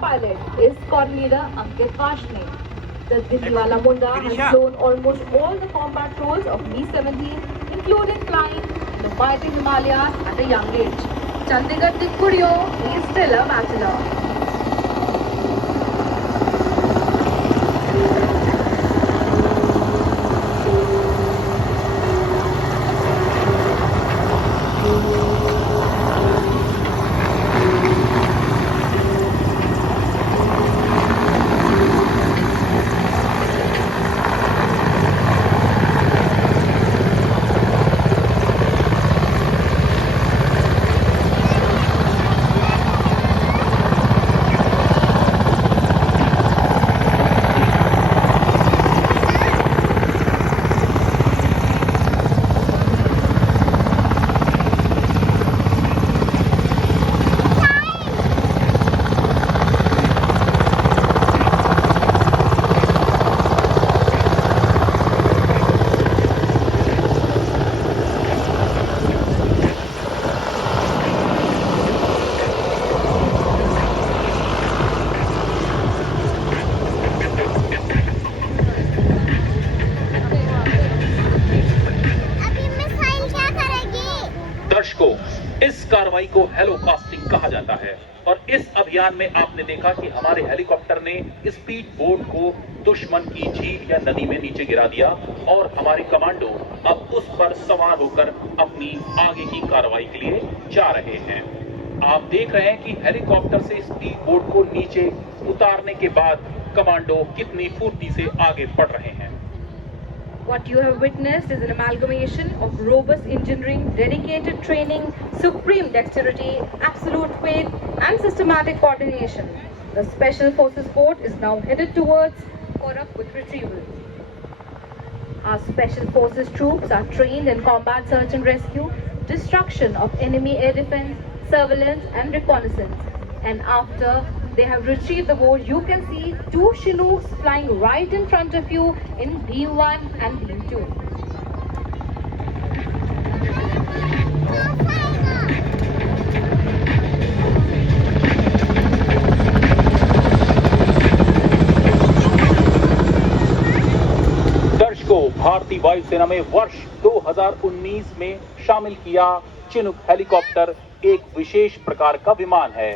co-pilot is squad leader Ankit Vashne. The Dilwala Munda has flown almost all the combat roles of B-17, including flying in the mighty Himalayas at a young age. Chandigarh Tikkuryo is still a bachelor. दर्शकों, इस कार्रवाई को हेलोकास्टिंग कहा जाता है और इस अभियान में आपने देखा कि हमारे हेलीकॉप्टर ने स्पीड बोट को दुश्मन की झील या नदी में नीचे गिरा दिया और हमारे कमांडो अब उस पर सवार होकर अपनी आगे की कार्रवाई के लिए जा रहे हैं। आप देख रहे हैं कि हेलीकॉप्टर से स्पीड बोट को नीचे उतारने के बाद कमांडो कितनी फुर्ती से आगे बढ़ रहे हैं। What you have witnessed is an amalgamation of robust engineering, dedicated training, supreme dexterity, absolute faith, and systematic coordination. The Special Forces boat is now headed towards Korak with retrieval. Our Special Forces troops are trained in combat search and rescue, destruction of enemy air defense, surveillance, and reconnaissance. And after they have retrieved the boat, you can see two Chinooks flying right in front of you in Beam 1 and Beam 2. दर्शकों, भारतीय वायुसेना में वर्ष 2019 में शामिल किया Chinook helicopter एक विशेष प्रकार का विमान है।